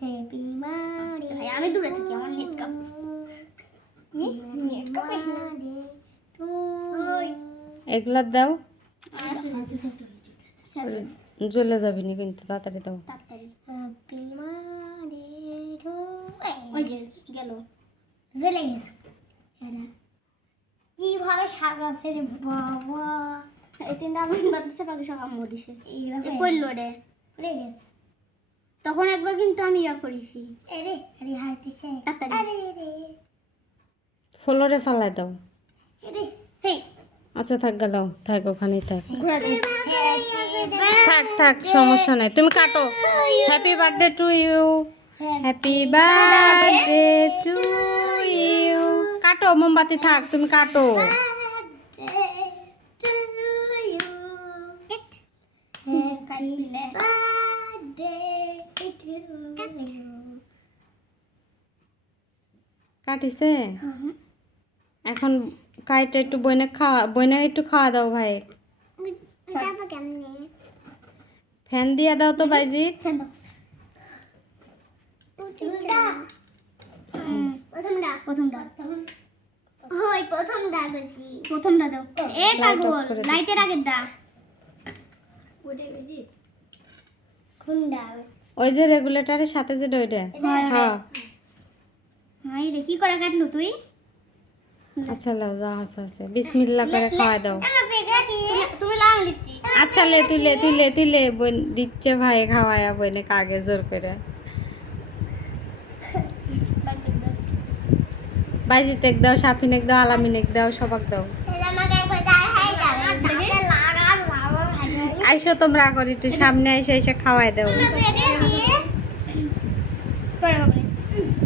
Happy birthday. আমি দূরে থাকি, আমার নেট কাপ এগুলা দাও, আর কি হচ্ছে জ্বলে যাবি না কিন্তু, তাড়াতাড়ি দাও। তাড়াতাড়ি। হ্যাপি বার্থডে টু, ওই যে গেল, জ্বলে গেছে। এটা কিভাবে সাজাছে রে বাবা! এই তিনটা আমি বাতাসে পাখি সব আম্মু দিছে। এইগুলো করলো রে, পড়ে গেছে। তখন একবার কিন্তু আমি ইয়া করেছি। আরে আরে হাইতেছে তাড়াতাড়ি। আরে রে ফ্লোরে ফালাই দাও। আরে হেই আচ্ছা থাক, গেল থাক, ওখানেই থাক। ঘুরে দে। থাক থাক, সমস্যা নাই, তুমি কাটো। Happy birthday to you, happy birthday to you. কাটো, মোমবাতি থাক, তুমি কাটো। কাটিছে, এখন কাইটা একটু বইনে খাওয়া, বইনে একটু খাওয়া দাও ভাই। ফ্যান দিয়ে দাও তো বাইজিৎ। প্রথমটা দাও। এ পাগল, লাইটের আগের দা। ওই যে রেগুলেটরের সাথে যেটা, ওইটা। হ্যাঁ হাই রে, কি করে কাটলু তুই? আচ্ছা লাও, যা আছে বিসমিল্লাহ করে খাওয়া দাও। তুমি লাল লিখছি। আচ্ছা লে, তুই লে, বোন দিচ্ছে ভাই খাওয়ায়া, বইনে কাগে জোর করে। বাইজিতে দাও, সাফিনেক দাও, আলামিনেক দাও, সবাক দাও। আইসো তোমরা করে একটু সামনে এসে খাওয়াই দাও।